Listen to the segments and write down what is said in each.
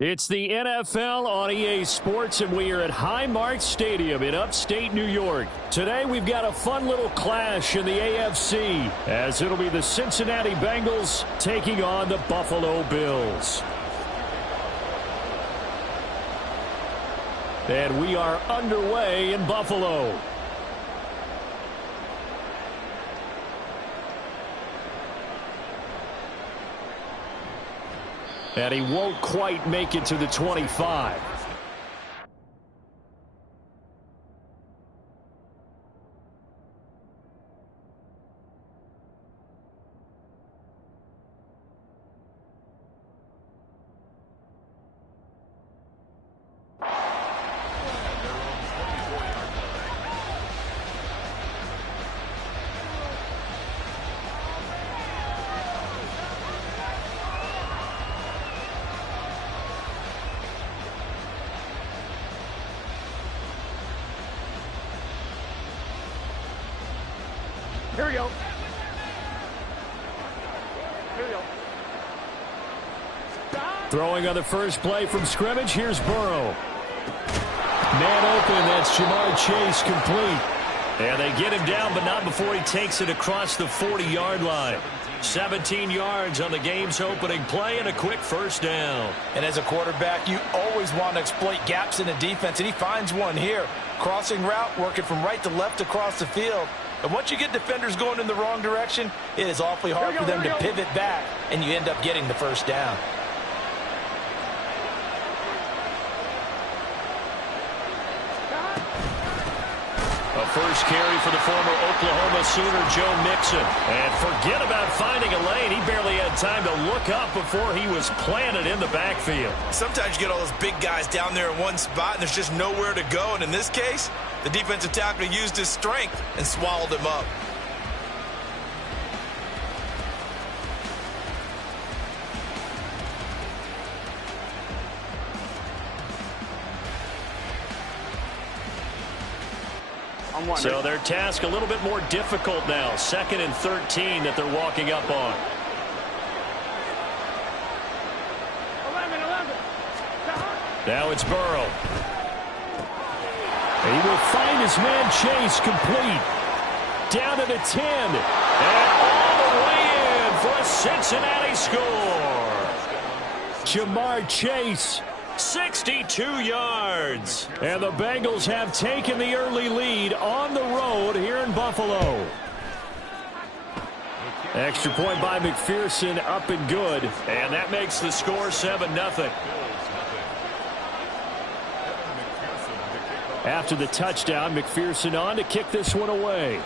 It's the NFL on EA Sports, and we are at Highmark Stadium in upstate New York. Today, we've got a fun little clash in the AFC, as it'll be the Cincinnati Bengals taking on the Buffalo Bills. And we are underway in Buffalo. And he won't quite make it to the 25. Here we go. Here we go. Throwing on the first play from scrimmage. Here's Burrow. Man open. That's Jamar Chase complete. And they get him down, but not before he takes it across the 40-yard line. 17 yards on the game's opening play and a quick first down. And as a quarterback, you always want to exploit gaps in the defense, and he finds one here. Crossing route, working from right to left across the field. And once you get defenders going in the wrong direction, it is awfully hard for them to pivot back, and you end up getting the first down. A first carry for the former Oklahoma Sooner, Joe Mixon. And forget about finding a lane. He barely had time to look up before he was planted in the backfield. Sometimes you get all those big guys down there in one spot, and there's just nowhere to go. And in this case, the defensive tackle used his strength and swallowed him up. So their task a little bit more difficult now. 2nd and 13 that they're walking up on. 11. Now it's Burrow. And he will find his man Chase complete. Down to the 10. And all the way in for a Cincinnati score. Jamar Chase, 62 yards. And the Bengals have taken the early lead on the road here in Buffalo. Extra point by McPherson, up and good. And that makes the score 7-0. After the touchdown, McPherson on to kick this one away.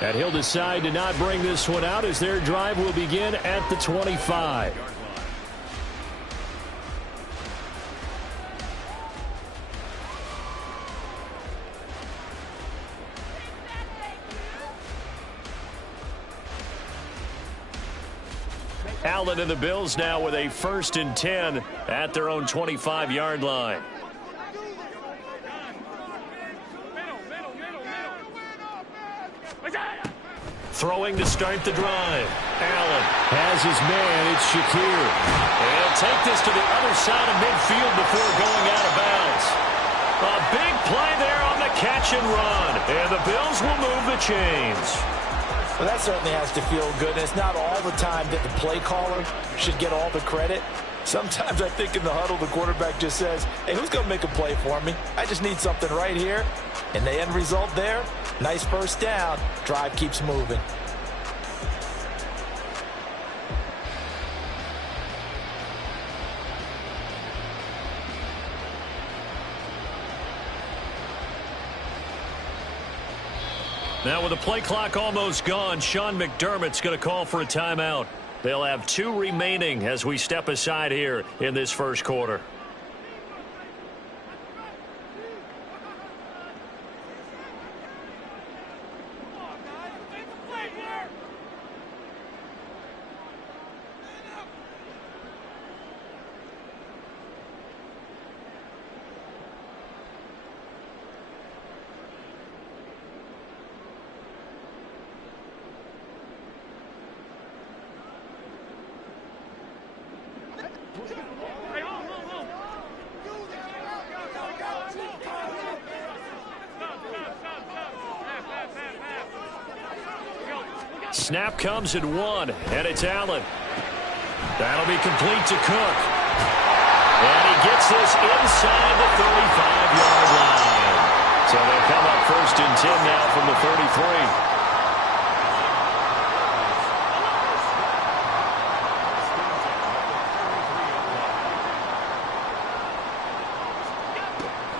And he'll decide to not bring this one out as their drive will begin at the 25. Allen and the Bills now with a 1st and 10 at their own 25-yard line. Throwing to start the drive. Allen has his man. It's Shakir. And he'll take this to the other side of midfield before going out of bounds. A big play there on the catch and run. And the Bills will move the chains. Well, that certainly has to feel good. And it's not all the time that the play caller should get all the credit. Sometimes I think in the huddle, the quarterback just says, hey, who's going to make a play for me? I just need something right here. And the end result there, nice first down. Drive keeps moving. Now with the play clock almost gone, Sean McDermott's going to call for a timeout. They'll have 2 remaining as we step aside here in this first quarter. Snap comes at 1, and it's Allen. That'll be complete to Cook. And he gets this inside the 35-yard line. So they'll come up 1st and 10 now from the 33.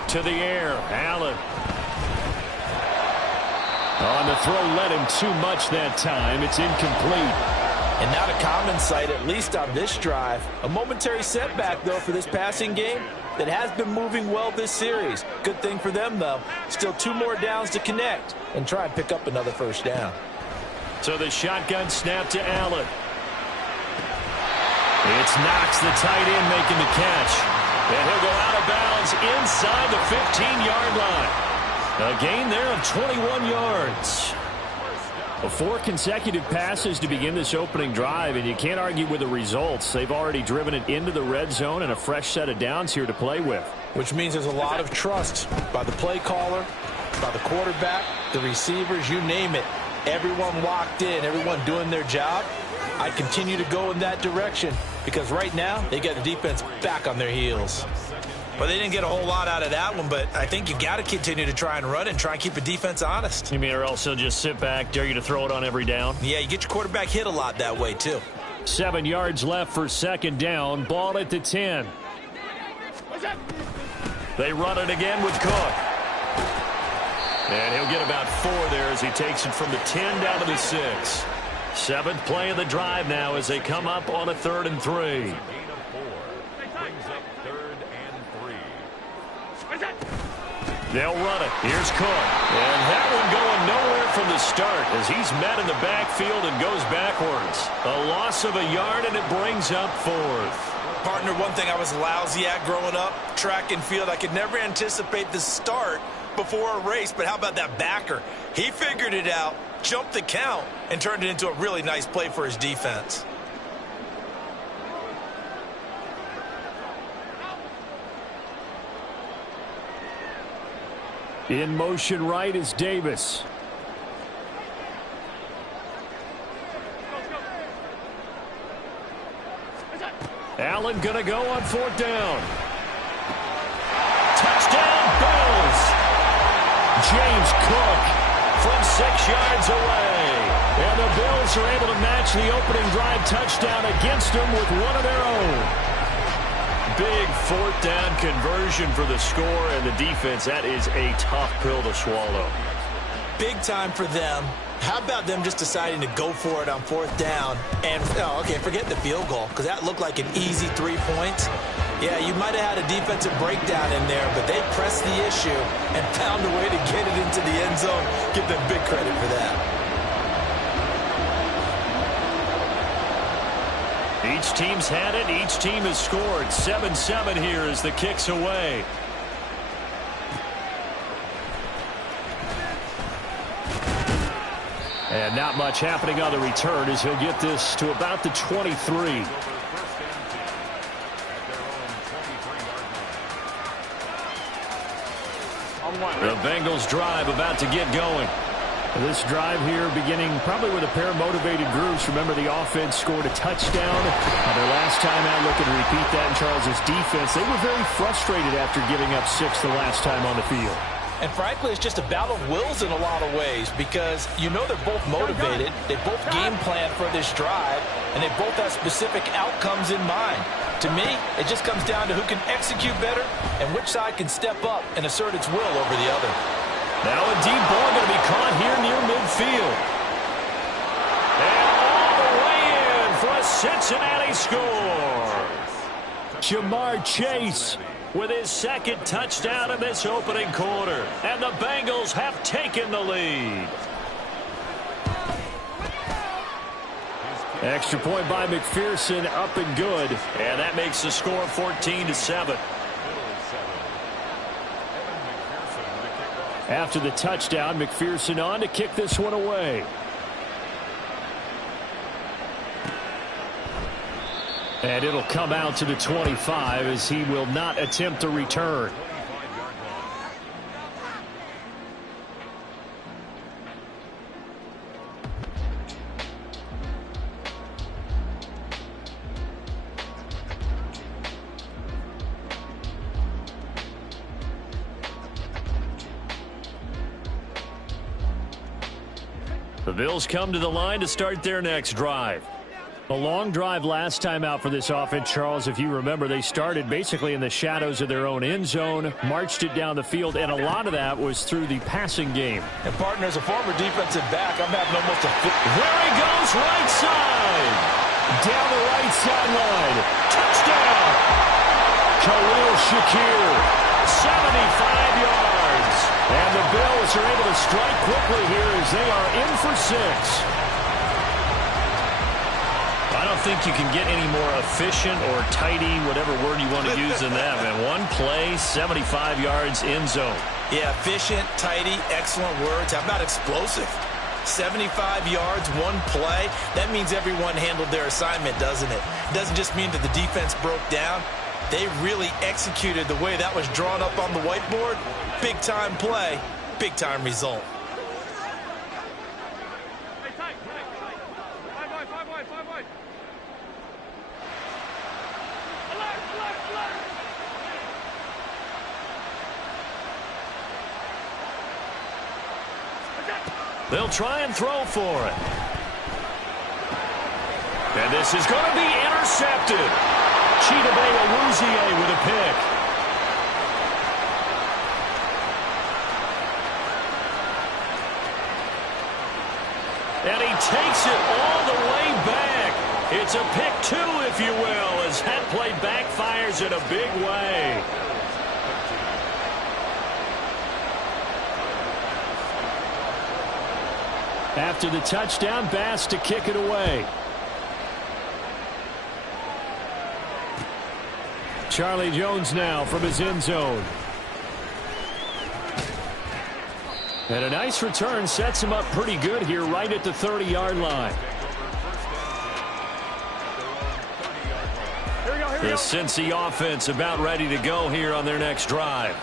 To the air, Allen. On the throw, led him too much that time. It's incomplete. And not a common sight, at least on this drive. A momentary setback, though, for this passing game that has been moving well this series. Good thing for them, though. Still 2 more downs to connect and try and pick up another 1st down. So the shotgun snap to Allen. It's Knox, the tight end, making the catch. And he'll go out of bounds inside the 15-yard line. A gain there of 21 yards. 4 consecutive passes to begin this opening drive, and you can't argue with the results. They've already driven it into the red zone and a fresh set of downs here to play with. Which means there's a lot of trust by the play caller, by the quarterback, the receivers, you name it. Everyone locked in, everyone doing their job. I continue to go in that direction because right now they get the defense back on their heels. Well, they didn't get a whole lot out of that one, but I think you got to continue to try and run and try and keep the defense honest. You mean or else he'll just sit back, dare you to throw it on every down? Yeah, you get your quarterback hit a lot that way, too. 7 yards left for 2nd down. Ball at the 10. They run it again with Cook. And he'll get about 4 there as he takes it from the 10 down to the 6. 7th play of the drive now as they come up on a 3rd and 3. They'll run it. Here's Cook. And that one going nowhere from the start as he's met in the backfield and goes backwards. A loss of a yard, and it brings up 4th. Partner, one thing I was lousy at growing up, track and field. I could never anticipate the start before a race, but how about that backer? He figured it out, jumped the count, and turned it into a really nice play for his defense. In motion right is Davis. Allen going to go on 4th down. Touchdown, Bills. James Cook from 6 yards away. And the Bills are able to match the opening drive touchdown against them with one of their own. Big 4th down conversion for the score, and the defense, that is a tough pill to swallow. Big time for them. How about them just deciding to go for it on 4th down? And, okay, forget the field goal, because that looked like an easy 3 points. Yeah, you might have had a defensive breakdown in there, but they pressed the issue and found a way to get it into the end zone. Give them big credit for that. Each team's had it. Each team has scored. 7-7 here as the kick's away. And not much happening on the return as he'll get this to about the 23. The Bengals drive about to get going. This drive here beginning probably with a pair of motivated groups. Remember, the offense scored a touchdown. Their last time out, looking to repeat that in Charles's defense. They were very frustrated after giving up 6 the last time on the field. And frankly, it's just a battle of wills in a lot of ways because you know they're both motivated. They both game plan for this drive, and they both have specific outcomes in mind. To me, it just comes down to who can execute better and which side can step up and assert its will over the other. Now a deep ball going to be caught here near midfield. And all the way in for a Cincinnati score. Jamar Chase with his 2nd touchdown in this opening quarter. And the Bengals have taken the lead. Extra point by McPherson, up and good. And that makes the score 14-7. After the touchdown, McPherson on to kick this one away. And it'll come out to the 25 as he will not attempt a return. The Bills come to the line to start their next drive. A long drive last time out for this offense, Charles. If you remember, they started basically in the shadows of their own end zone, marched it down the field, and a lot of that was through the passing game. And, partner, as a former defensive back, I'm having almost a... There he goes, right side. Down the right sideline. Touchdown. Khalil Shakir, 75 yards. And the Bills are able to strike quickly here as they are in for 6. I don't think you can get any more efficient or tidy, whatever word you want to use in that, man. One play, 75 yards, end zone. Yeah, efficient, tidy, excellent words. How about explosive? 75 yards, one play. That means everyone handled their assignment, doesn't it? It doesn't just mean that the defense broke down. They really executed the way that was drawn up on the whiteboard. Big-time play, big-time result. They'll try and throw for it. And this is going to be intercepted. Chidobe Awuzie with a pick. And he takes it all the way back. It's a pick 2, if you will, as that play backfires in a big way. After the touchdown, Bass to kick it away. Charlie Jones now from his end zone. And a nice return sets him up pretty good here right at the 30-yard line. The Cincy offense about ready to go here on their next drive.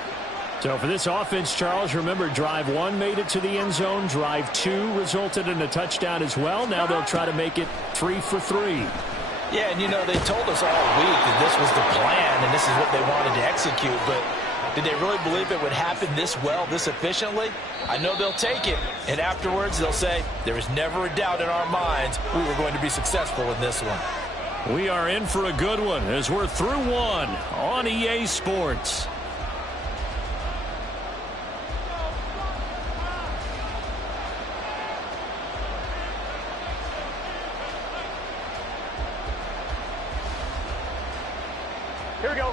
So for this offense, Charles, remember drive 1 made it to the end zone. Drive 2 resulted in a touchdown as well. Now they'll try to make it 3 for 3. Yeah, and you know, they told us all week that this was the plan and this is what they wanted to execute, but did they really believe it would happen this well, this efficiently? I know they'll take it, and afterwards they'll say, there was never a doubt in our minds we were going to be successful in this one. We are in for a good one as we're through 1 on EA Sports. Here we go.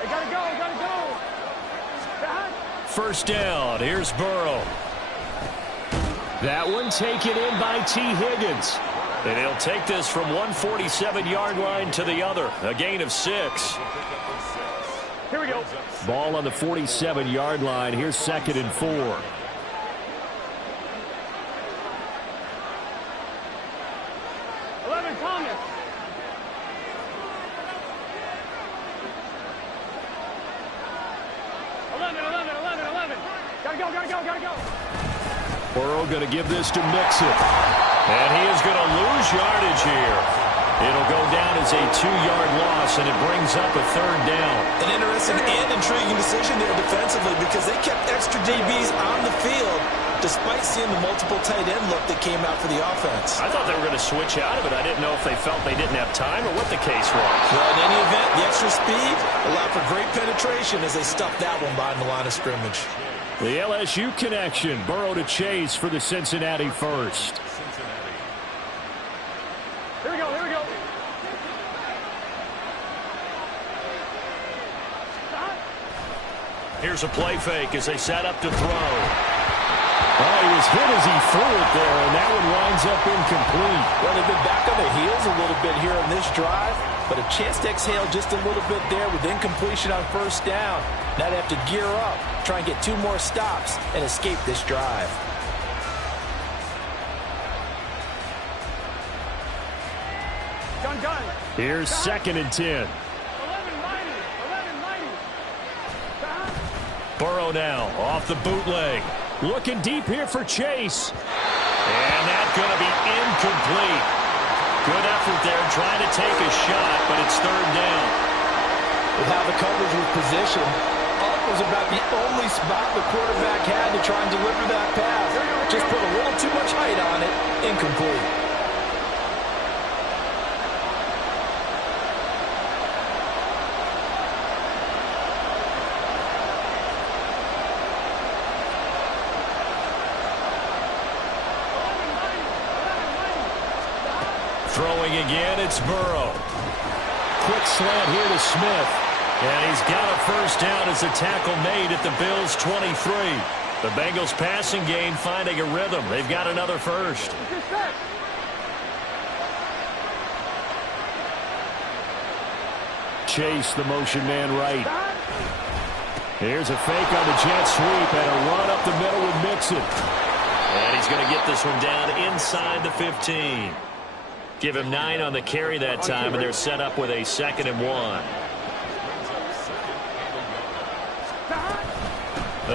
Hey, gotta go. First down. Here's Burrow. That one taken in by T. Higgins. And he'll take this from 147-yard line to the other. A gain of 6. Here we go. Ball on the 47-yard line. Here's 2nd and 4. 11, Thomas. Gotta go. Burrow going to give this to Mixon. And he is going to lose yardage here. It'll go down as a 2-yard loss, and it brings up a 3rd down. An interesting and intriguing decision there defensively because they kept extra DBs on the field despite seeing the multiple tight end look that came out for the offense. I thought they were going to switch out of it. I didn't know if they felt they didn't have time or what the case was. Well, in any event, the extra speed allowed for great penetration as they stuffed that one behind the line of scrimmage. The LSU connection. Burrow to Chase for the Cincinnati first. Here we go. Here's a play fake as they set up to throw. Oh, he was hit as he threw it there, and that one winds up incomplete. Well, they've been back on their heels a little bit here on this drive, but a chance to exhale just a little bit there with incompletion on first down. Now they have to gear up, try and get 2 more stops, and escape this drive. Gun. Here's 2nd and 10. 1190. 1190. Burrow now off the bootleg. Looking deep here for Chase. And that's going to be incomplete. Good effort there trying to take a shot, but it's 3rd down. With how the coverage was positioned, up was about the only spot the quarterback had to try and deliver that pass. Just put a little too much height on it. Incomplete. Throwing again, it's Burrow. Quick slant here to Smith. And he's got a 1st down as a tackle made at the Bills' 23. The Bengals passing game finding a rhythm. They've got another 1st. Chase, the motion man right. Here's a fake on the jet sweep and a run up the middle with Mixon. And he's going to get this one down inside the 15. Give him 9 on the carry that time, and they're set up with a 2nd and 1.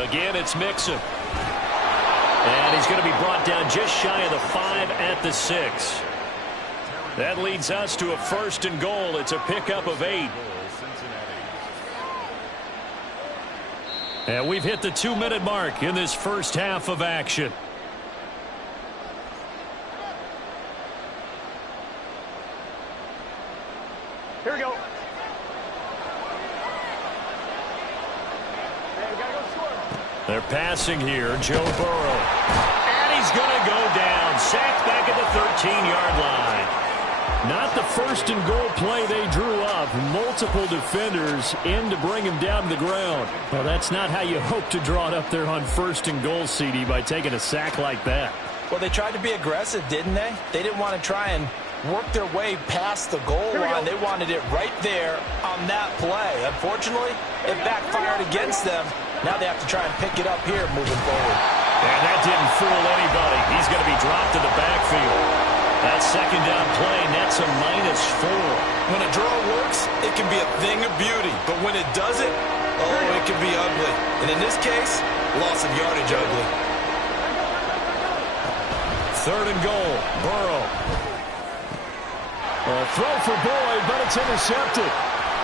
Again, it's Mixon. And he's going to be brought down just shy of the 5 at the 6. That leads us to a 1st and goal. It's a pickup of 8. And we've hit the 2-minute mark in this first half of action. Here we go. Hey, we gotta go score. They're passing here, Joe Burrow. And he's going to go down. Sacked back at the 13-yard line. Not the 1st and goal play they drew up. Multiple defenders in to bring him down to the ground. Well, that's not how you hope to draw it up there on 1st and goal, CD, by taking a sack like that. Well, they tried to be aggressive, didn't they? They didn't want to try and work their way past the goal line. They wanted it right there on that play. Unfortunately, it backfired against them. Now they have to try and pick it up here moving forward. And that didn't fool anybody. He's going to be dropped to the backfield. That 2nd down play, that's a -4. When a draw works, it can be a thing of beauty. But when it doesn't, oh, it can be ugly. And in this case, loss of yardage ugly. 3rd and goal, Burrow. A throw for Boyd, but it's intercepted.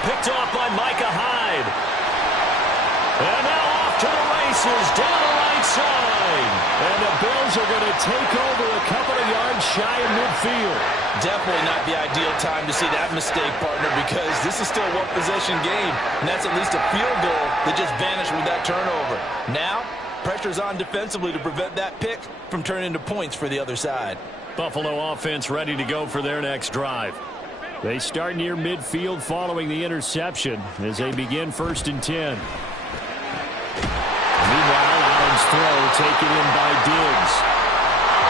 Picked off by Micah Hyde. And now off to the races, down the right side. And the Bills are going to take over a couple of yards shy of midfield. Definitely not the ideal time to see that mistake, partner, because this is still a one-possession game, and that's at least a field goal that just vanished with that turnover. Now, pressure's on defensively to prevent that pick from turning into points for the other side. Buffalo offense ready to go for their next drive. They start near midfield following the interception as they begin 1st and 10. Meanwhile, Allen's throw taken in by Diggs.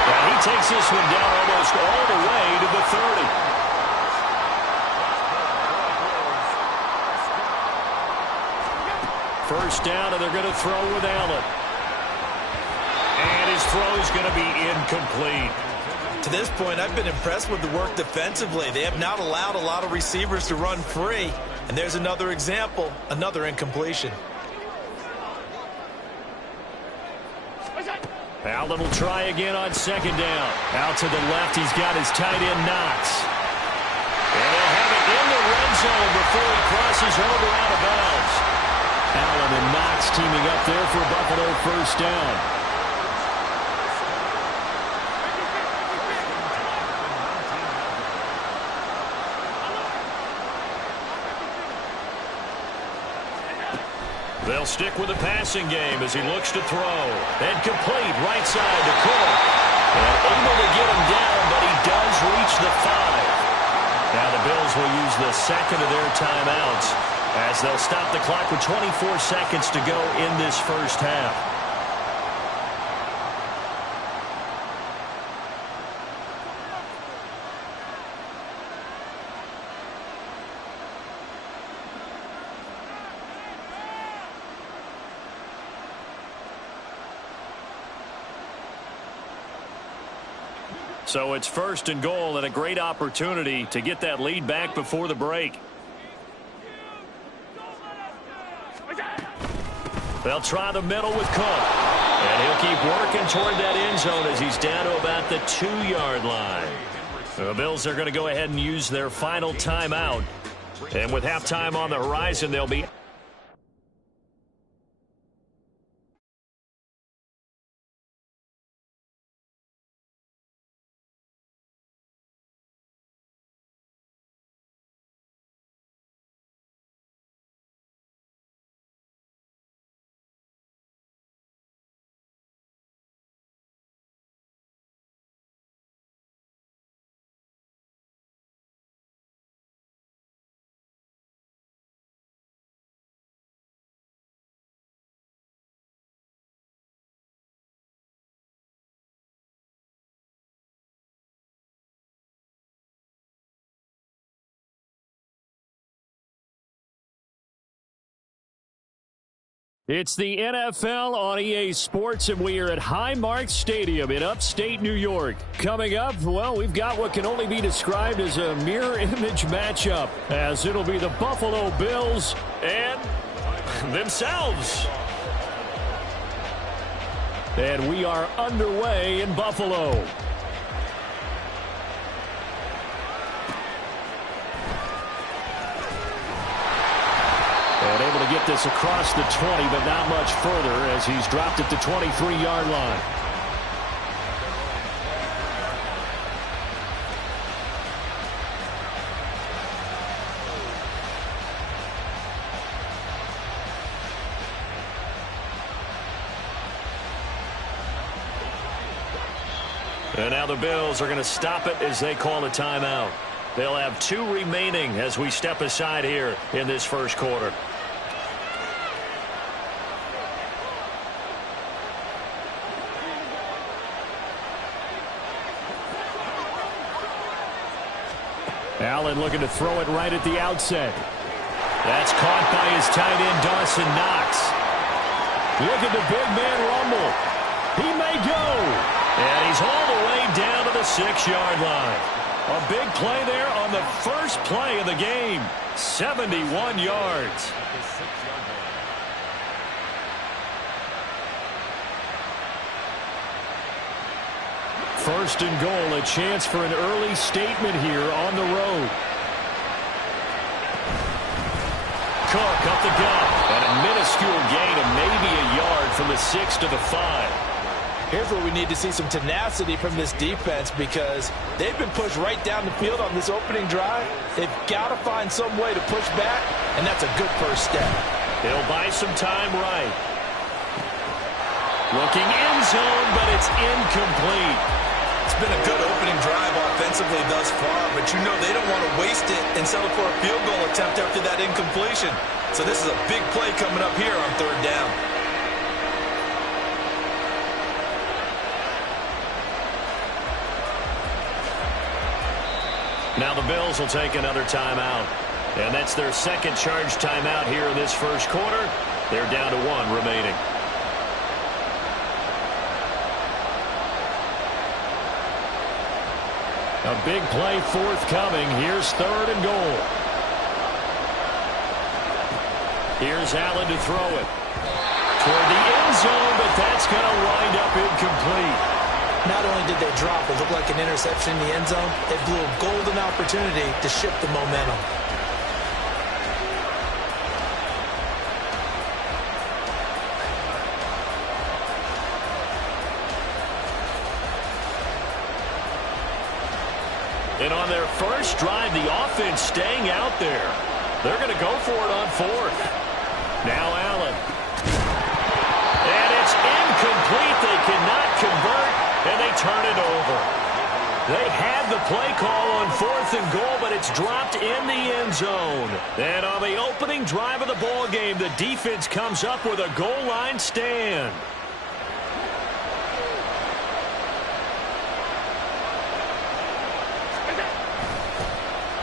And he takes this one down almost all the way to the 30. 1st down, and they're going to throw with Allen. And his throw's going to be incomplete. To this point, I've been impressed with the work defensively. They have not allowed a lot of receivers to run free. And there's another example, another incompletion. Allen will try again on 2nd down. Out to the left, he's got his tight end, Knox. And he'll have it in the red zone before he crosses over out of bounds. Allen and Knox teaming up there for Buffalo 1st down. They'll stick with the passing game as he looks to throw. And complete right side to Cook. And able to get him down, but he does reach the 5. Now the Bills will use the 2nd of their timeouts as they'll stop the clock with 24 seconds to go in this first half. So it's first and goal and a great opportunity to get that lead back before the break. They'll try the middle with Cook. And he'll keep working toward that end zone as he's down to about the 2-yard line. The Bills are going to go ahead and use their final timeout. And with halftime on the horizon, they'll be... It's the NFL on EA Sports, and we are at Highmark Stadium in upstate New York. Coming up, well, we've got what can only be described as a mirror image matchup, as it'll be the Buffalo Bills and themselves. And we are underway in Buffalo. And able to get this across the 20, but not much further as he's dropped at the 23-yard line. And now the Bills are going to stop it as they call a timeout. They'll have 2 remaining as we step aside here in this first quarter. Allen looking to throw it right at the outset. That's caught by his tight end, Dawson Knox. Look at the big man rumble. He may go. And he's all the way down to the 6-yard line. A big play there on the first play of the game. 71 yards. First and goal, a chance for an early statement here on the road. Cook up the gut, and a minuscule gain of maybe a yard from the 6 to the 5. Here's where we need to see some tenacity from this defense because they've been pushed right down the field on this opening drive. They've got to find some way to push back, and that's a good first step. He'll buy some time right. Looking end zone, but it's incomplete. It's been a good opening drive offensively thus far, but you know they don't want to waste it and settle for a field goal attempt after that incompletion. So this is a big play coming up here on 3rd down. Now the Bills will take another timeout. And that's their second charge timeout here in this first quarter. They're down to 1 remaining. A big play forthcoming. Here's 3rd and goal. Here's Allen to throw it. Toward the end zone, but that's going to wind up incomplete. Not only did they drop what looked like an interception in the end zone, they blew a golden opportunity to shift the momentum. And on their first drive, the offense staying out there. They're going to go for it on 4th. Now Allen. And it's incomplete. They cannot convert, and they turn it over. They had the play call on 4th and goal, but it's dropped in the end zone. And on the opening drive of the ball game, the defense comes up with a goal line stand.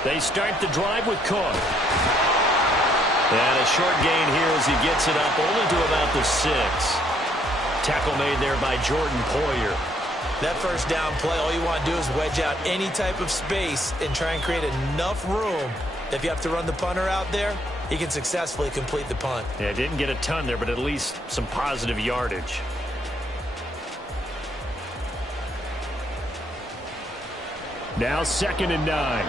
They start the drive with Cook. And a short gain here as he gets it up only to about the 6. Tackle made there by Jordan Poyer. That first down play, all you want to do is wedge out any type of space and try and create enough room. If you have to run the punter out there, he can successfully complete the punt. Yeah, didn't get a ton there, but at least some positive yardage. Now 2nd and 9.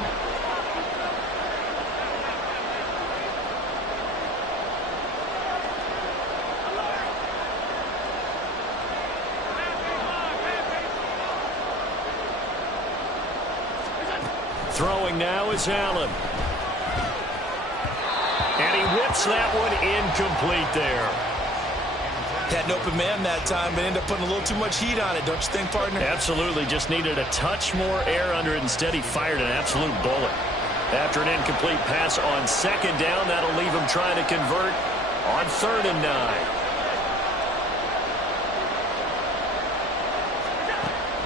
Throwing now is Allen. And he whips that one incomplete there. Had an open man that time, but ended up putting a little too much heat on it, don't you think, partner? Absolutely. Just needed a touch more air under it. Instead, he fired an absolute bullet. After an incomplete pass on 2nd down, that'll leave him trying to convert on 3rd and 9.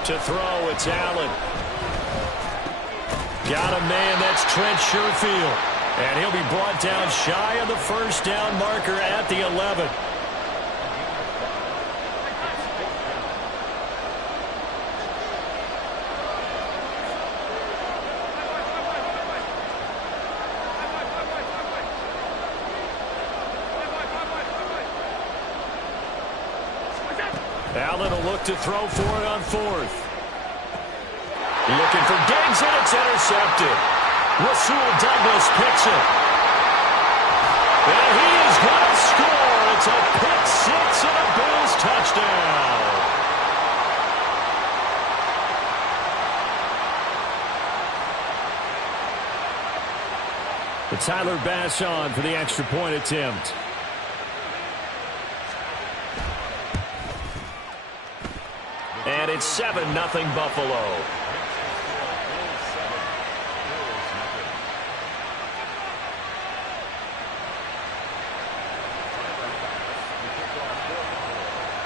To throw, it's Allen. Got a man, that's Trent Sherfield. And he'll be brought down shy of the 1st down marker at the 11. Allen will look to throw for it on 4th. Looking for Diggs, and it's intercepted. Rasul Douglas picks it. And he is going to score. It's a pick 6 and a Bills touchdown. The Tyler Bass on for the extra point attempt. And it's 7-0 Buffalo.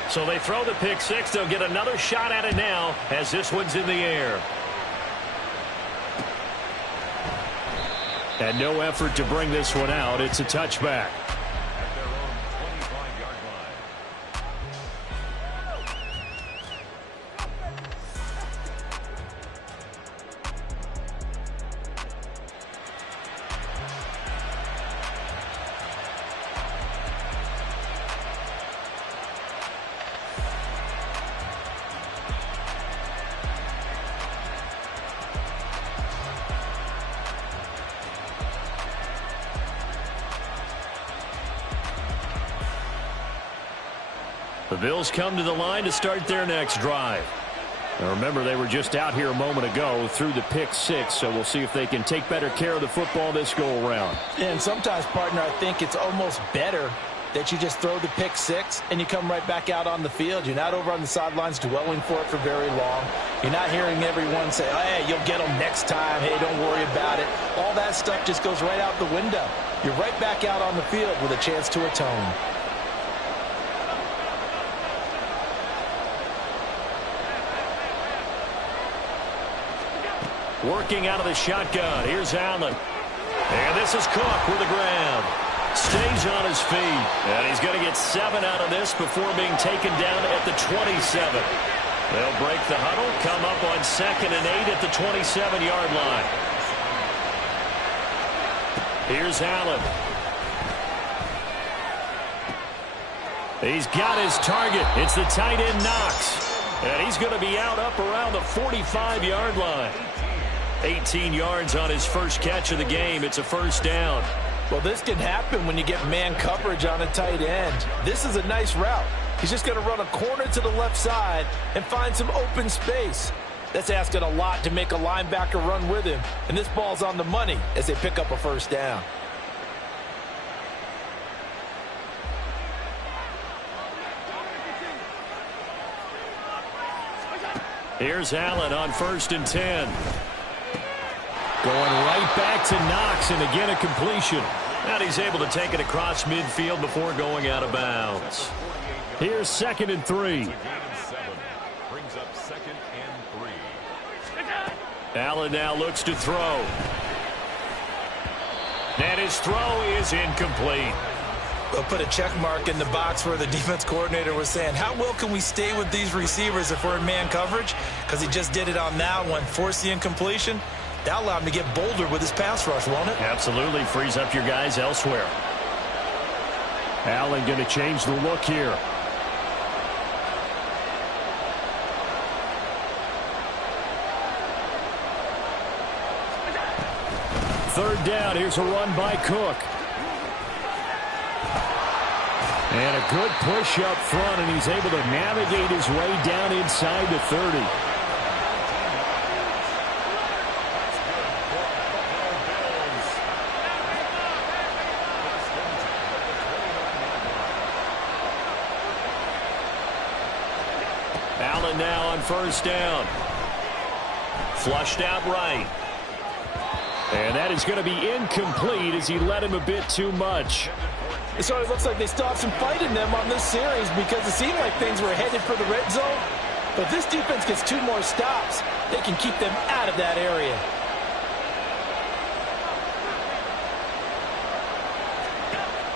So they throw the pick 6. They'll get another shot at it now as this one's in the air. And no effort to bring this one out. It's a touchback. The Bills come to the line to start their next drive. Now remember, they were just out here a moment ago through the pick 6, so we'll see if they can take better care of the football this go-around. And sometimes, partner, I think it's almost better that you just throw the pick 6 and you come right back out on the field. You're not over on the sidelines dwelling for it for very long. You're not hearing everyone say, hey, you'll get them next time. Hey, don't worry about it. All that stuff just goes right out the window. You're right back out on the field with a chance to atone. Working out of the shotgun. Here's Allen. And this is Cook with the grab. Stays on his feet. And he's going to get 7 out of this before being taken down at the 27. They'll break the huddle, come up on 2nd and 8 at the 27-yard line. Here's Allen. He's got his target. It's the tight end Knox. And he's going to be out up around the 45-yard line. 18 yards on his first catch of the game. It's a 1st down. Well, this can happen when you get man coverage on a tight end. This is a nice route. He's just going to run a corner to the left side and find some open space. That's asking a lot to make a linebacker run with him. And this ball's on the money as they pick up a 1st down. Here's Allen on 1st and 10. Going right back to Knox, and again a completion. And he's able to take it across midfield before going out of bounds. Here's 2nd and 3. Brings up 2nd and 3. Allen now looks to throw. And his throw is incomplete. We'll put a check mark in the box where the defense coordinator was saying, how well can we stay with these receivers if we're in man coverage? Because he just did it on that one, forced the incompletion. That'll allow him to get bolder with his pass rush, won't it? Absolutely. Frees up your guys elsewhere. Allen going to change the look here. Third down. Here's a run by Cook. And a good push up front, and he's able to navigate his way down inside the 30. Allen now on first down. Flushed out right. And that is going to be incomplete as he led him a bit too much. It sort of looks like they still have some fight in them on this series because it seemed like things were headed for the red zone. But if this defense gets 2 more stops, they can keep them out of that area.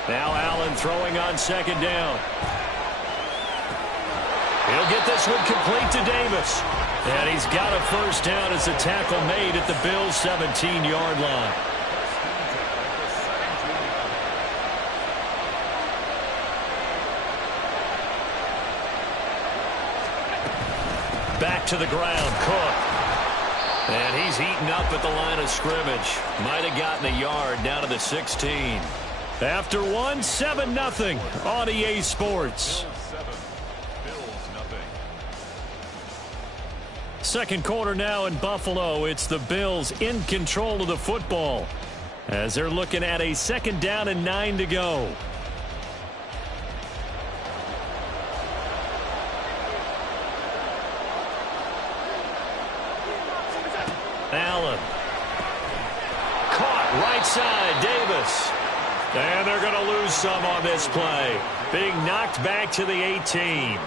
Now Allen throwing on second down. He'll get this one complete to Davis. And he's got a first down as the tackle made at the Bills' 17-yard line. Back to the ground, Cook. And he's heating up at the line of scrimmage. Might have gotten a yard down to the 16. After one, 7-0 on EA Sports. Second quarter now in Buffalo. It's the Bills in control of the football as they're looking at a 2nd down and 9 to go. Allen. Caught right side, Davis. And they're going to lose some on this play. Being knocked back to the 18.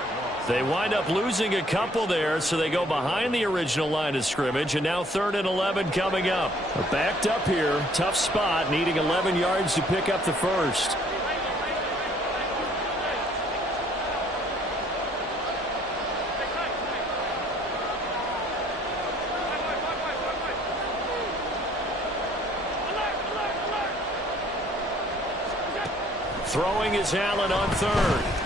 They wind up losing a couple there, so they go behind the original line of scrimmage, and now 3rd and 11 coming up. They're backed up here. Tough spot, needing 11 yards to pick up the first. Throwing is Allen on 3rd.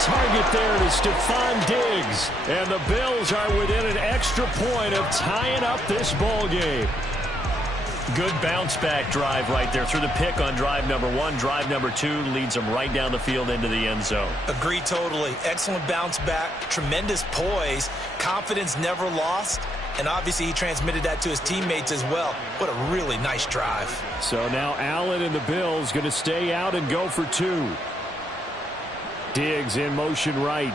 Target there to Stephon Diggs. And the Bills are within an extra point of tying up this ball game. Good bounce back drive right there through the pick on drive number 1. Drive number 2 leads them right down the field into the end zone. Agree totally. Excellent bounce back. Tremendous poise. Confidence never lost. And obviously he transmitted that to his teammates as well. What a really nice drive. So now Allen and the Bills going to stay out and go for 2. Diggs in motion right.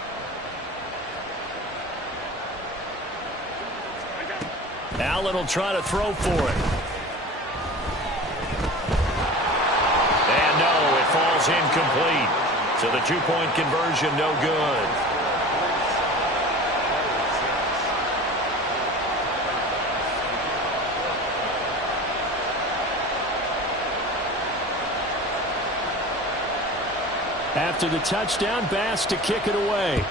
Allen will try to throw for it. And no, it falls incomplete. So the 2-point conversion no good. After the touchdown, Bass to kick it away.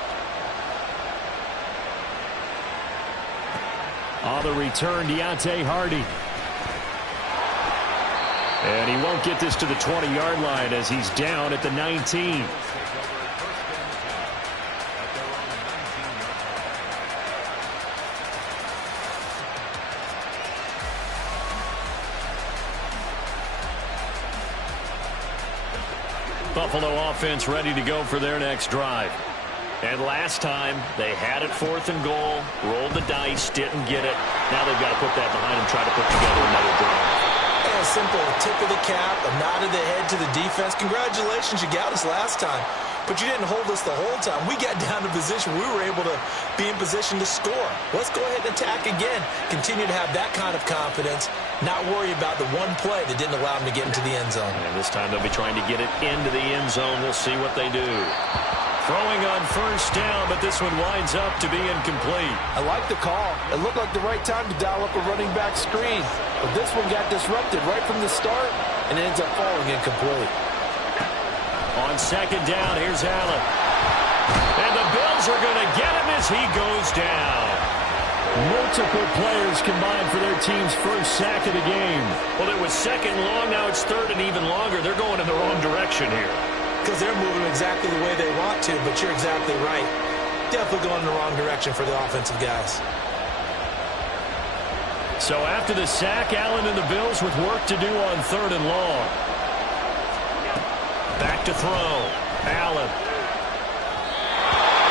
On the return, Deontay Hardy. And he won't get this to the 20-yard line as he's down at the 19. Buffalo offense ready to go for their next drive. And last time, they had it 4th and goal, rolled the dice, didn't get it. Now they've got to put that behind them, try to put together another drive. A simple tip of the cap, a nod of the head to the defense. Congratulations, you got us last time. But you didn't hold us the whole time. We got down to position. We were able to be in position to score. Let's go ahead and attack again. Continue to have that kind of confidence. Not worry about the one play that didn't allow them to get into the end zone. And this time they'll be trying to get it into the end zone. We'll see what they do. Throwing on first down, but this one winds up to be incomplete. I like the call. It looked like the right time to dial up a running back screen. But this one got disrupted right from the start, and it ends up falling incomplete. On second down, here's Allen. And the Bills are going to get him as he goes down. Multiple players combined for their team's first sack of the game. Well, it was second long. Now it's third and even longer. They're going in the wrong direction here. Because they're moving exactly the way they want to, but you're exactly right. Definitely going in the wrong direction for the offensive guys. So after the sack, Allen and the Bills with work to do on third and long. Back to throw. Allen.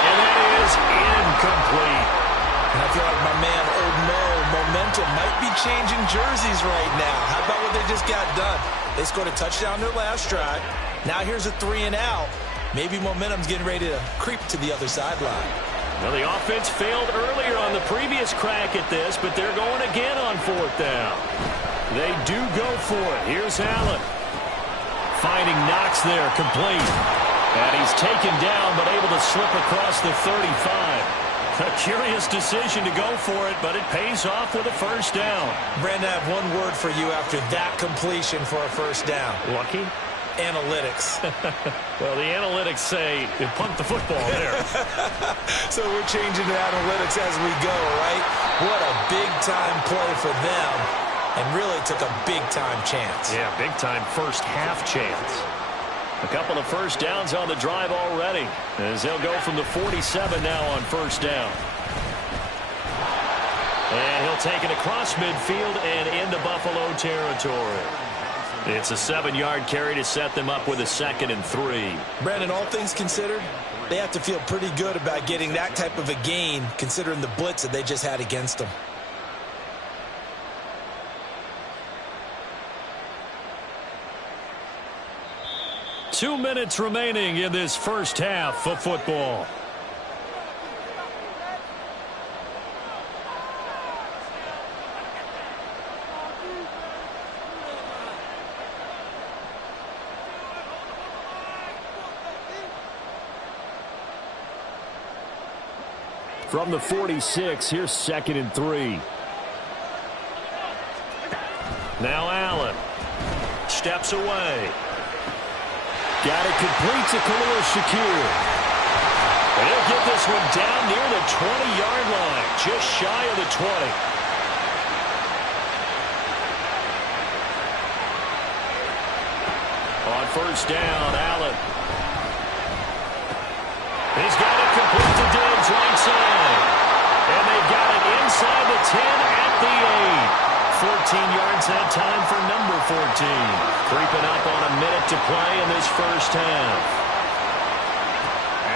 And that is incomplete. And I feel like my man, Old Mo, momentum might be changing jerseys right now. How about what they just got done? They scored a touchdown their last drive. Now here's a 3 and out. Maybe momentum's getting ready to creep to the other sideline. Well, the offense failed earlier on the previous crack at this, but they're going again on fourth down. They do go for it. Here's Allen. Finding Knox there, complete. And he's taken down, but able to slip across the 35. A curious decision to go for it, but it pays off with a first down. Brandon, I have one word for you after that completion for a first down. Lucky? Analytics. Well, the analytics say you punt the football there. So we're changing to analytics as we go, right? What a big-time play for them, and really took a big-time chance. Yeah, big-time first-half chance. A couple of first downs on the drive already, as they'll go from the 47 now on first down. And he'll take it across midfield and into Buffalo territory. It's a 7-yard carry to set them up with a 2nd and 3. Brandon, all things considered, they have to feel pretty good about getting that type of a gain, considering the blitz that they just had against them. Two minutes remaining in this first half of football. From the 46, here's 2nd and 3. Now Allen steps away. Got it complete to Khalil Shakir. And he'll get this one down near the 20-yard line, just shy of the 20. On first down, Allen. He's got it complete to Diggs right side. And they've got it inside the 10 at the 8. 14 yards that time for number 14. Creeping up on a minute to play in this first half.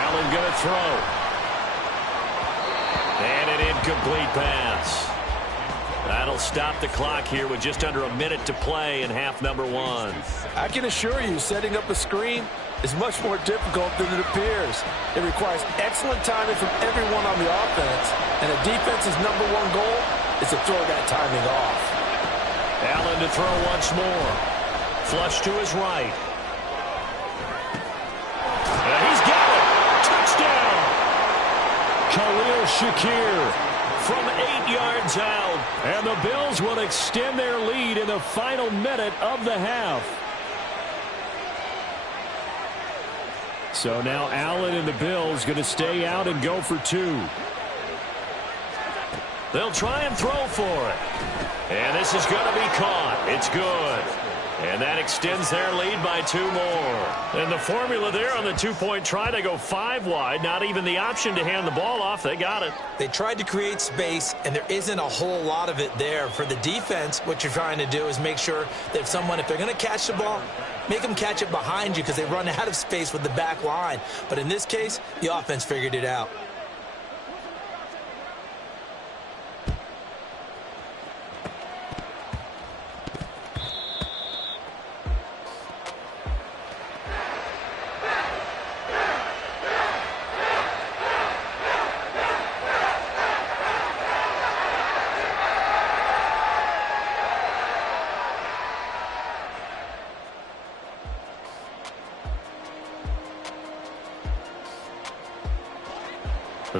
Allen going to throw. And an incomplete pass. That'll stop the clock here with just under a minute to play in half number 1. I can assure you, setting up a screen is much more difficult than it appears. It requires excellent timing from everyone on the offense, and the defense's number 1 goal is to throw that timing off. Allen to throw once more. Flush to his right. And he's got it. Touchdown. Khalil Shakir From 8 yards out. And the Bills will extend their lead in the final minute of the half. So now Allen and the Bills going to stay out and go for 2. They'll try and throw for it. And this is going to be caught. It's good. And that extends their lead by 2 more. And the formula there on the 2-point try, they go 5 wide. Not even the option to hand the ball off. They got it. They tried to create space, and there isn't a whole lot of it there. For the defense, what you're trying to do is make sure that if they're going to catch the ball, make them catch it behind you because they run out of space with the back line. But in this case, the offense figured it out.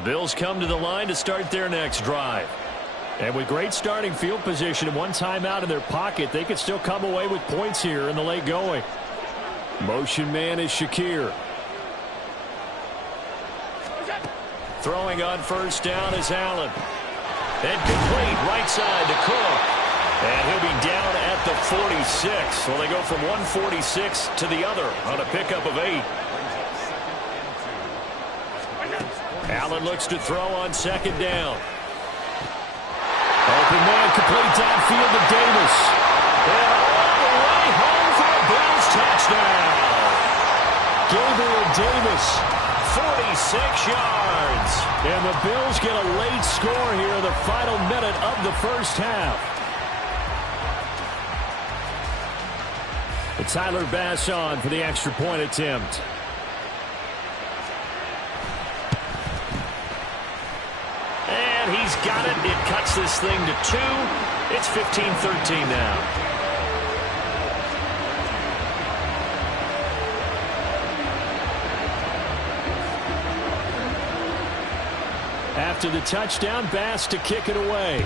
Bills come to the line to start their next drive. And with great starting field position and one timeout in their pocket, they could still come away with points here in the late going. Motion man is Shakir. Throwing on first down is Allen. And complete right side to Cook. And he'll be down at the 46. So they go from 146 to the other on a pickup of 8. Allen looks to throw on second down. Open man complete downfield to Davis. And all the way home for a Bills touchdown. Gabriel Davis, 46 yards. And the Bills get a late score here in the final minute of the first half. And Tyler Bass on for the extra point attempt. And he's got it. It cuts this thing to 2. It's 15-13 now. After the touchdown, Bass to kick it away.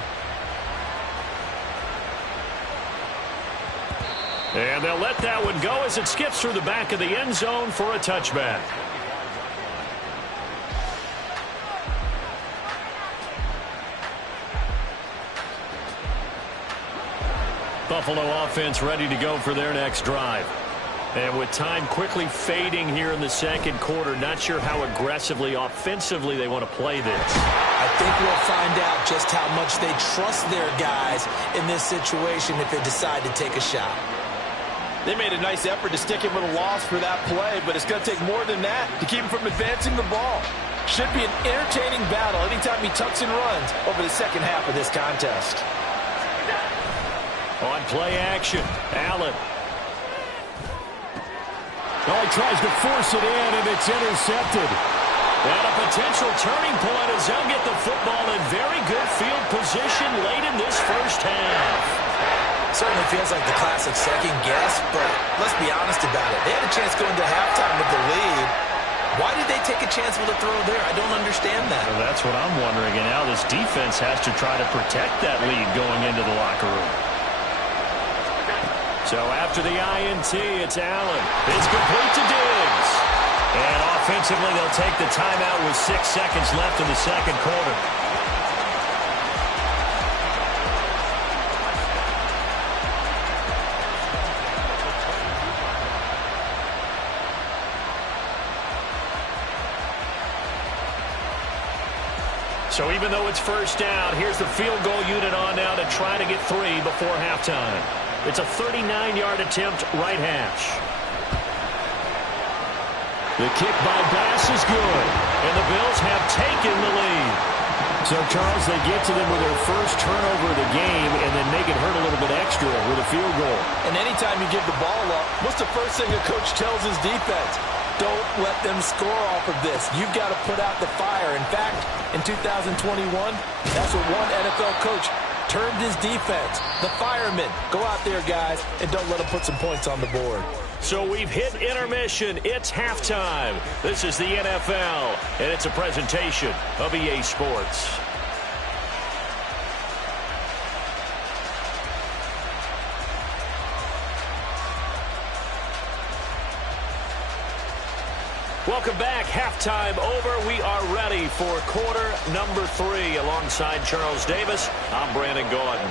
And they'll let that one go as it skips through the back of the end zone for a touchback. Buffalo offense ready to go for their next drive. And with time quickly fading here in the second quarter, not sure how aggressively, offensively they want to play this. I think we'll find out just how much they trust their guys in this situation if they decide to take a shot. They made a nice effort to stick him with a loss for that play, but it's going to take more than that to keep him from advancing the ball. Should be an entertaining battle anytime he tucks and runs over the second half of this contest. On play action, Allen. Oh, he tries to force it in, and it's intercepted. And a potential turning point as they'll get the football in very good field position late in this first half. Certainly feels like the classic second guess, but let's be honest about it. They had a chance going to halftime with the lead. Why did they take a chance with a throw there? I don't understand that. Well, that's what I'm wondering. And now this defense has to try to protect that lead going into the locker room. So after the INT, it's Allen. It's complete to Diggs. And offensively, they'll take the timeout with 6 seconds left in the second quarter. So even though it's first down, here's the field goal unit on now to try to get 3 before halftime. It's a 39-yard attempt, right hash. The kick by Bass is good, and the Bills have taken the lead. So, Charles, they get to them with their first turnover of the game and then make it hurt a little bit extra with a field goal. And anytime you give the ball up, what's the first thing a coach tells his defense? Don't let them score off of this. You've got to put out the fire. In fact, in 2021, that's what one NFL coach termed his defense. The firemen. Go out there, guys, and don't let them put some points on the board. So we've hit intermission. It's halftime. This is the NFL, and it's a presentation of EA Sports. Welcome back. Halftime over. We are ready for quarter number 3. Alongside Charles Davis, I'm Brandon Gordon.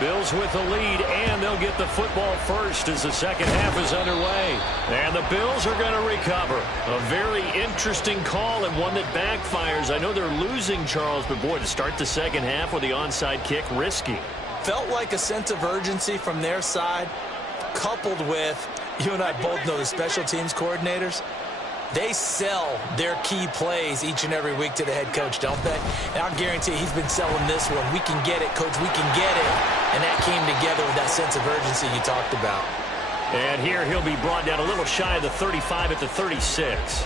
Bills with the lead, and they'll get the football first as the second half is underway. And the Bills are going to recover. A very interesting call and one that backfires. I know they're losing, Charles, but boy, to start the second half with the onside kick, risky. Felt like a sense of urgency from their side, coupled with, you and I both know the special teams coordinators, they sell their key plays each and every week to the head coach, don't they? And I'll guarantee he's been selling this one. We can get it, coach, we can get it. And that came together with that sense of urgency you talked about. And here he'll be brought down a little shy of the 35 at the 36.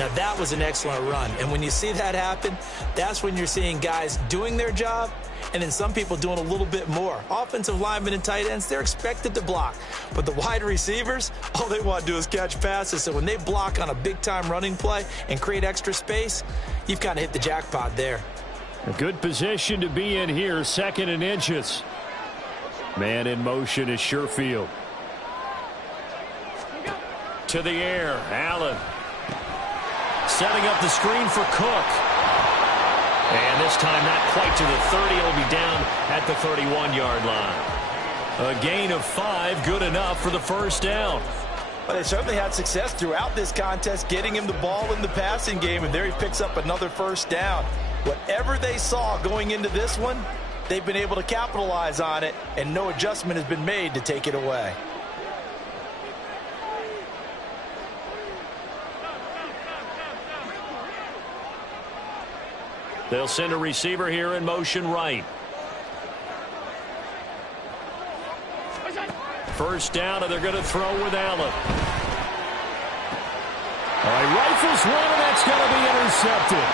Now, that was an excellent run. And when you see that happen, that's when you're seeing guys doing their job and then some people doing a little bit more. Offensive linemen and tight ends, they're expected to block. But the wide receivers, all they want to do is catch passes. So when they block on a big-time running play and create extra space, you've kind of hit the jackpot there. A good position to be in here, 2nd and inches. Man in motion is Sherfield. To the air, Allen. Setting up the screen for Cook. And this time not quite to the 30. It'll be down at the 31-yard line. A gain of 5, good enough for the first down. Well, they certainly had success throughout this contest, getting him the ball in the passing game, and there he picks up another first down. Whatever they saw going into this one, they've been able to capitalize on it, and no adjustment has been made to take it away. They'll send a receiver here in motion right. First down, and they're going to throw with Allen. All right, rifles one, and that's going to be intercepted.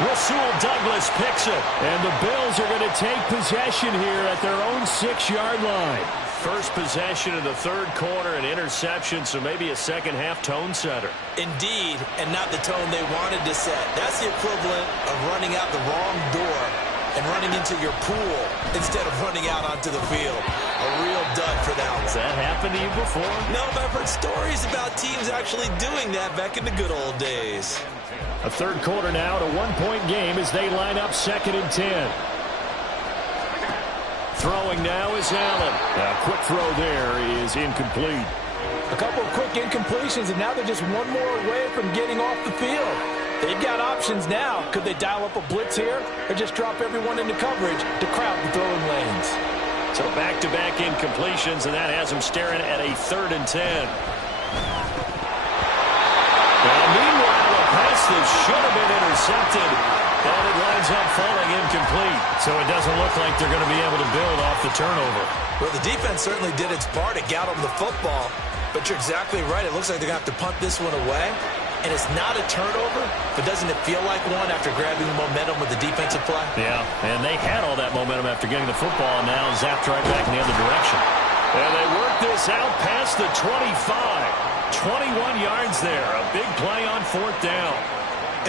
Rasul Douglas picks it. And the Bills are going to take possession here at their own 6-yard line. First possession of the third quarter, an interception, so maybe a second-half tone setter. Indeed, and not the tone they wanted to set. That's the equivalent of running out the wrong door and running into your pool instead of running out onto the field. A real dud for that one. Has that happened to you before? No, but I've heard stories about teams actually doing that back in the good old days. A third quarter now, a 1-point game as they line up 2nd and 10. Throwing now is Allen. A quick throw there is incomplete. A couple of quick incompletions, and now they're just one more away from getting off the field. They've got options now. Could they dial up a blitz here or just drop everyone into coverage to crowd the throwing lanes? So back-to-back incompletions, and that has them staring at a 3rd and 10. Well, meanwhile, a pass that should have been intercepted, and it winds up falling incomplete. So it doesn't look like they're going to be able to build off the turnover. Well, the defense certainly did its part to get them the football, but you're exactly right. It looks like they're going to have to punt this one away. And it's not a turnover, but doesn't it feel like one after grabbing the momentum with the defensive play? Yeah, and they had all that momentum after getting the football, and now zapped right back in the other direction. And they work this out past the 25. 21 yards there. A big play on 4th down.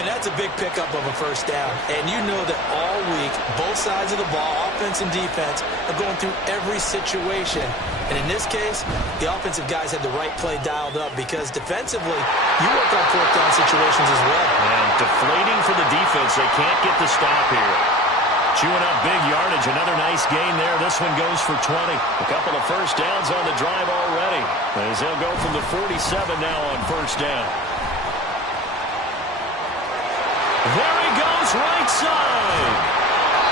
And that's a big pickup of a first down. And you know that all week, both sides of the ball, offense and defense, are going through every situation. And in this case, the offensive guys had the right play dialed up because defensively, you work on 4th down situations as well. And deflating for the defense. They can't get the stop here. Chewing up big yardage. Another nice gain there. This one goes for 20. A couple of first downs on the drive already, as they'll go from the 47 now on first down. There he goes, right side.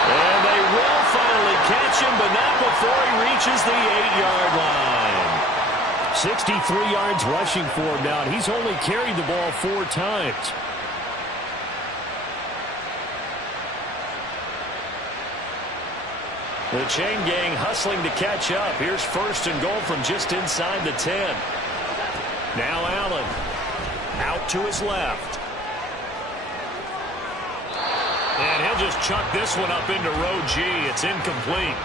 And they will finally catch him, but not before he reaches the 8-yard line. 63 yards rushing for him now, and he's only carried the ball 4 times. The chain gang hustling to catch up. Here's 1st and goal from just inside the 10. Now Allen out to his left. And he'll just chuck this one up into row G. It's incomplete.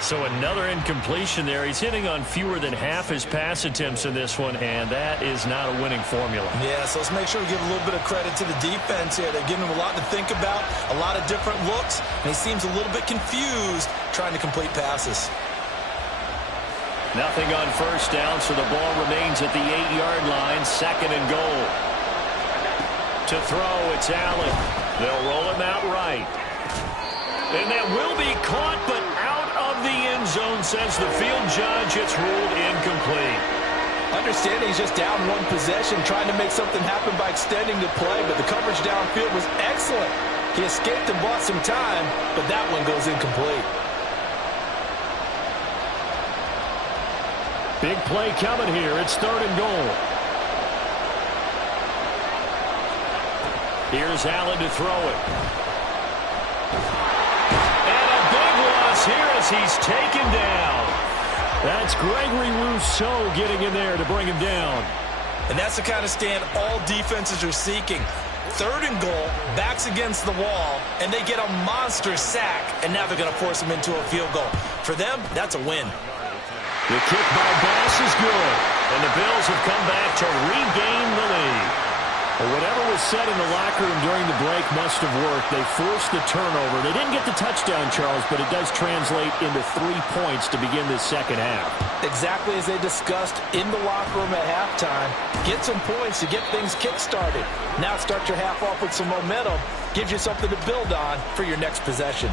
So another incompletion there. He's hitting on fewer than half his pass attempts in this one, and that is not a winning formula. Yeah, so let's make sure we give a little bit of credit to the defense here. They're giving him a lot to think about, a lot of different looks, and he seems a little bit confused trying to complete passes. Nothing on first down, so the ball remains at the 8-yard line, 2nd and goal. To throw, it's Allen. They'll roll him out right. And that will be caught, but out of the end zone, says the field judge. It's ruled incomplete. Understanding he's just down one possession, trying to make something happen by extending the play, but the coverage downfield was excellent. He escaped and bought some time, but that one goes incomplete. Big play coming here. It's 3rd and goal. Here's Allen to throw it. And a big loss here as he's taken down. That's Gregory Rousseau getting in there to bring him down. And that's the kind of stand all defenses are seeking. 3rd and goal, backs against the wall, and they get a monster sack, and now they're going to force them into a field goal. For them, that's a win. The kick by Bass is good, and the Bills have come back to regain the lead. Well, whatever was said in the locker room during the break must have worked. They forced the turnover. They didn't get the touchdown, Charles, but it does translate into 3 points to begin this second half. Exactly as they discussed in the locker room at halftime. Get some points to get things kick-started. Now start your half off with some momentum. Gives you something to build on for your next possession.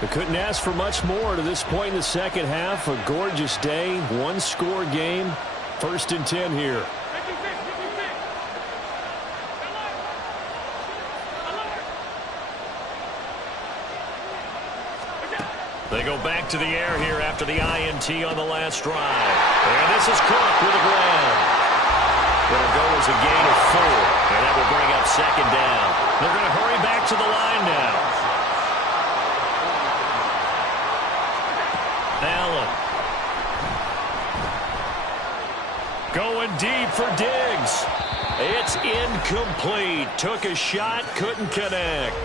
They couldn't ask for much more to this point in the second half. A gorgeous day, 1-score game. 1st and 10 here. They go back to the air here after the INT on the last drive. And this is Cook with a grab. It'll go as a gain of 4, and that will bring up 2nd down. They're going to hurry back to the line now. Allen. Going deep for Diggs. It's incomplete. Took a shot, couldn't connect.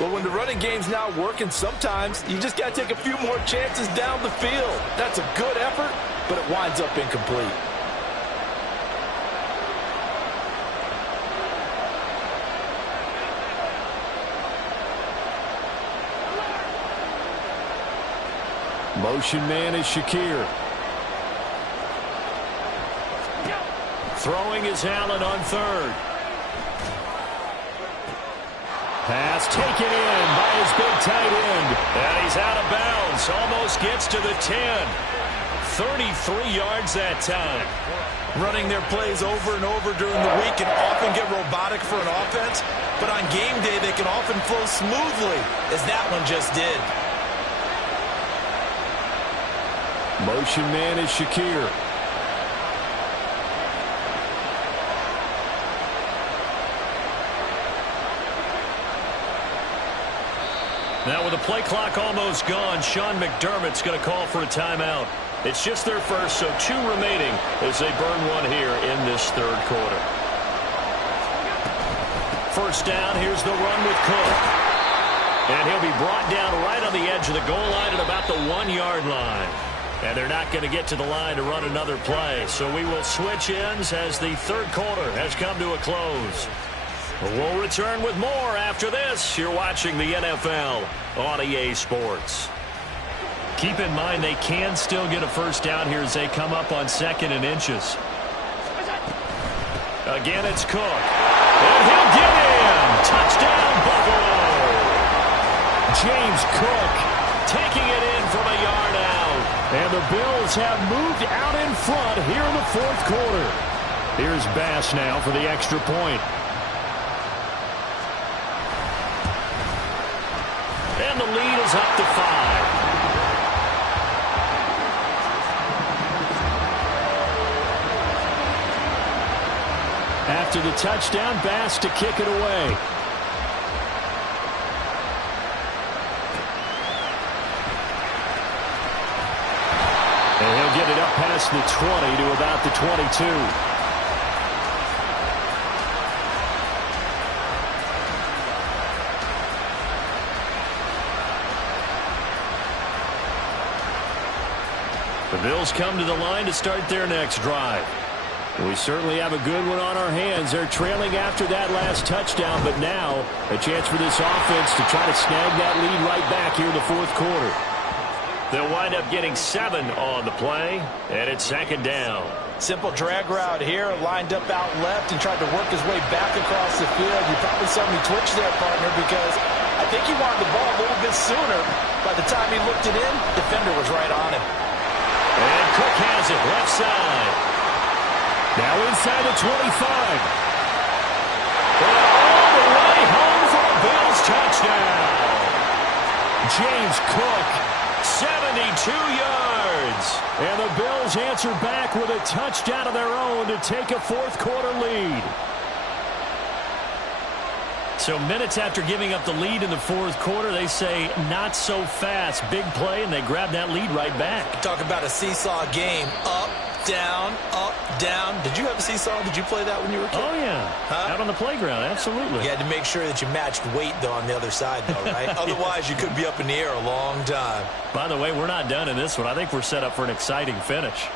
Well, when the running game's not working, sometimes you just got to take a few more chances down the field. That's a good effort, but it winds up incomplete. Motion man is Shakir. Throwing is Allen on 3rd. Pass taken in by his big tight end. And he's out of bounds. Almost gets to the 10. 33 yards that time. Running their plays over and over during the week can often get robotic for an offense, but on game day they can often flow smoothly, as that one just did. Motion man is Shakir. Now with the play clock almost gone, Sean McDermott's going to call for a timeout. It's just their first, so 2 remaining as they burn one here in this 3rd quarter. 1st down, here's the run with Cook. And he'll be brought down right on the edge of the goal line at about the 1-yard line. And they're not going to get to the line to run another play. So we will switch ends as the 3rd quarter has come to a close. We'll return with more after this. You're watching the NFL on EA Sports. Keep in mind they can still get a 1st down here as they come up on 2nd and inches. Again, it's Cook. And he'll get in. Touchdown, Buffalo. James Cook taking it in from a yard out. And the Bills have moved out in front here in the 4th quarter. Here's Bass now for the extra point. And the lead is up to 5. After the touchdown, Bass to kick it away. And he'll get it up past the 20 to about the 22. The Bills come to the line to start their next drive. We certainly have a good one on our hands. They're trailing after that last touchdown, but now a chance for this offense to try to snag that lead right back here in the 4th quarter. They'll wind up getting 7 on the play, and it's 2nd down. Simple drag route here, lined up out left and tried to work his way back across the field. You probably saw me twitch there, partner, because I think he wanted the ball a little bit sooner. By the time he looked it in, defender was right on him. And Cook has it left side. Now inside the 25. And all the way home for a Bills touchdown. James Cook, 72 yards. And the Bills answer back with a touchdown of their own to take a 4th quarter lead. So minutes after giving up the lead in the fourth quarter, they say not so fast. Big play, and they grab that lead right back. Talk about a seesaw game. Up, down, up, down. Did you have a seesaw? Did you play that when you were a kid? Oh, yeah. Huh? Out on the playground, absolutely. You had to make sure that you matched weight, though, on the other side, though, right? Otherwise, you could be up in the air a long time. By the way, we're not done in this one. I think we're set up for an exciting finish.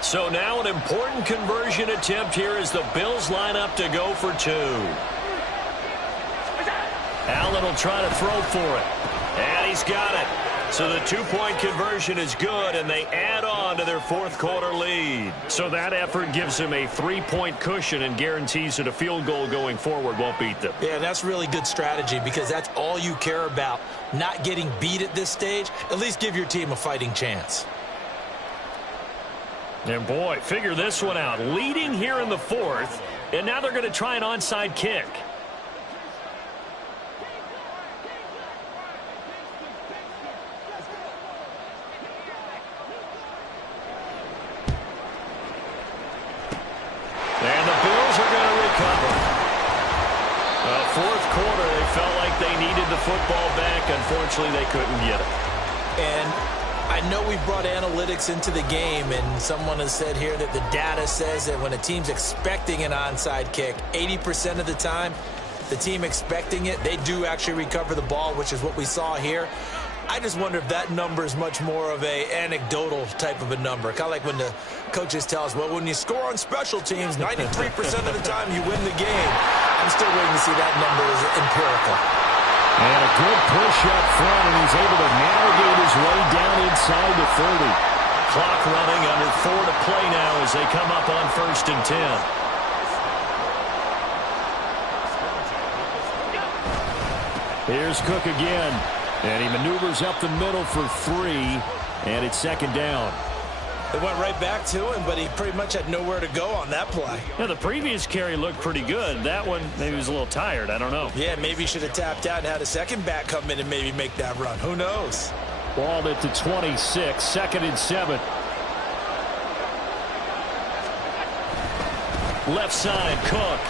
So now an important conversion attempt here as the Bills line up to go for two. Allen will try to throw for it. And he's got it. So the two-point conversion is good, and they add on to their fourth quarter lead. So that effort gives them a three-point cushion and guarantees that a field goal going forward won't beat them. Yeah, that's really good strategy because that's all you care about, not getting beat at this stage. At least give your team a fighting chance. And, boy, figure this one out. Leading here in the fourth, and now they're going to try an onside kick. And the Bills are going to recover. Fourth quarter, they felt like they needed the football back. Unfortunately, they couldn't get it. And I know we brought analytics into the game, and someone has said here that the data says that when a team's expecting an onside kick, 80% of the time, the team expecting it, they do actually recover the ball, which is what we saw here. I just wonder if that number is much more of a anecdotal type of a number. Kind of like when the coaches tell us, well, when you score on special teams, 93% of the time you win the game. I'm still waiting to see that number is empirical. And a good push up front, and he's able to navigate his way down inside the 30. Clock running, under 4 to play now as they come up on 1st and 10. Here's Cook again. And he maneuvers up the middle for 3, and it's 2nd down. They went right back to him, but he pretty much had nowhere to go on that play. Yeah, the previous carry looked pretty good. That one, maybe he was a little tired. I don't know. Yeah, maybe he should have tapped out and had a second back come in and maybe make that run. Who knows? Balled at the 26, 2nd and 7. Left side, Cook.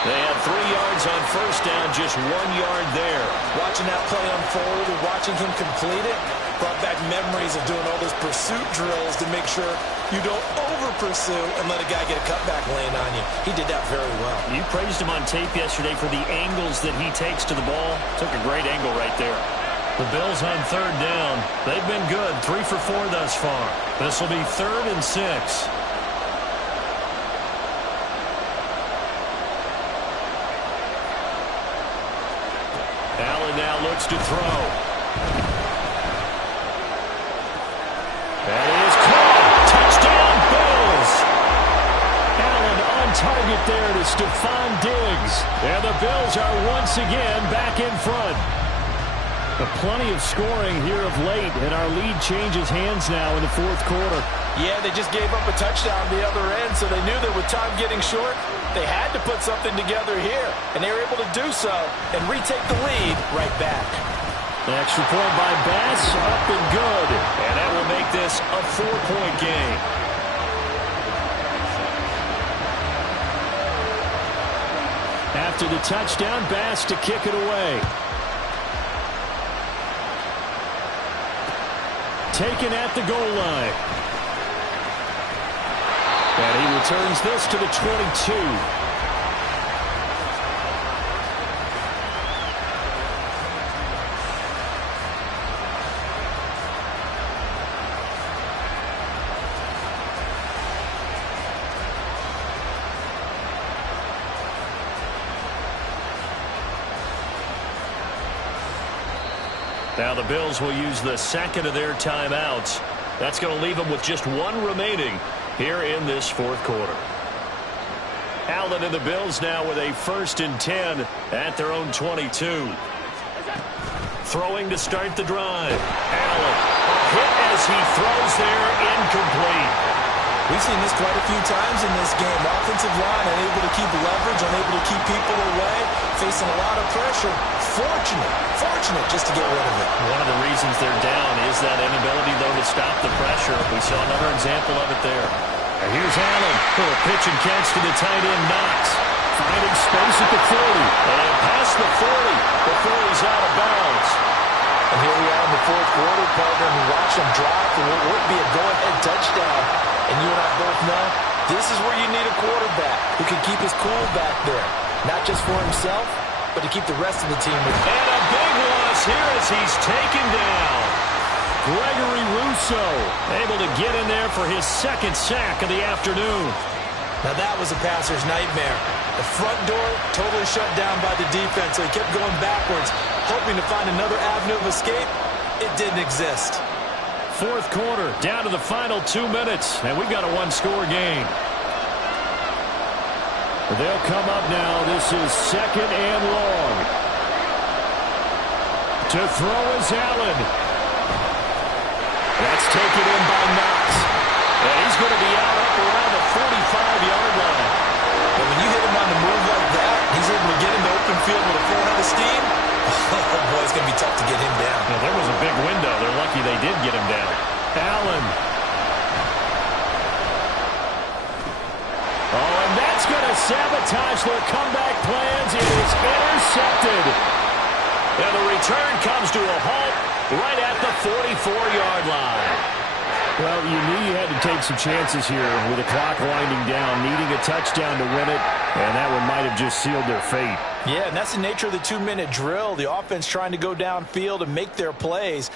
They had 3 yards on 1st down, just 1 yard there. Watching that play unfold and watching him complete it brought back memories of doing all those pursuit drills to make sure you don't over-pursue and let a guy get a cutback lane on you. He did that very well. You praised him on tape yesterday for the angles that he takes to the ball. Took a great angle right there. The Bills on 3rd down. They've been good, 3 for 4 thus far. This will be 3rd and 6. Allen now looks to throw. That is caught. Touchdown, Bills. Allen on target there to Stephon Diggs. And the Bills are once again back in front. Plenty of scoring here of late, and our lead changes hands now in the fourth quarter. Yeah, they just gave up a touchdown the other end, so they knew that with time getting short, they had to put something together here, and they were able to do so and retake the lead right back. The extra point by Bass, up and good. And that will make this a 4-point game. After the touchdown, Bass to kick it away. Taken at the goal line. And he returns this to the 22. Now the Bills will use the second of their timeouts. That's going to leave them with just 1 remaining here in this fourth quarter. Allen and the Bills now with a 1st and 10 at their own 22. Throwing to start the drive. Allen, a hit as he throws there, incomplete. We've seen this quite a few times in this game. Offensive line unable to keep leverage, unable to keep people away, facing a lot of pressure. Fortunate just to get rid of it. One of the reasons they're down is that inability, though, to stop the pressure. We saw another example of it there. And here's Allen. A pitch and catch to the tight end, Knox. finding space at the 40. And past the 40 before he's out of bounds. And here we are in the fourth quarter, partner, and we watch him drive for what would be a go-ahead touchdown. And you and I both know this is where you need a quarterback who can keep his cool back there. Not just for himself, but to keep the rest of the team with him. And a big loss here as he's taken down. Gregory Rousseau able to get in there for his second sack of the afternoon. Now that was a passer's nightmare. The front door totally shut down by the defense, so he kept going backwards, hoping to find another avenue of escape. It didn't exist. Fourth quarter, down to the final 2 minutes, and we've got a one-score game. They'll come up now. This is second and long. To throw is Allen. That's taken in by Knox. And he's going to be out up around the 45-yard line. But when you hit him on the move like that, he's able to get into open field with a full head of steam. Oh, boy, it's going to be tough to get him down. Yeah, there was a big window. They're lucky they did get him down. Allen. Oh, and that's going to sabotage their comeback plans. It is intercepted. And the return comes to a halt right at the 44-yard line. Well, you knew you had to take some chances here with the clock winding down, needing a touchdown to win it, and that one might have just sealed their fate. Yeah, and that's the nature of the 2-minute drill. The offense trying to go downfield and make their plays.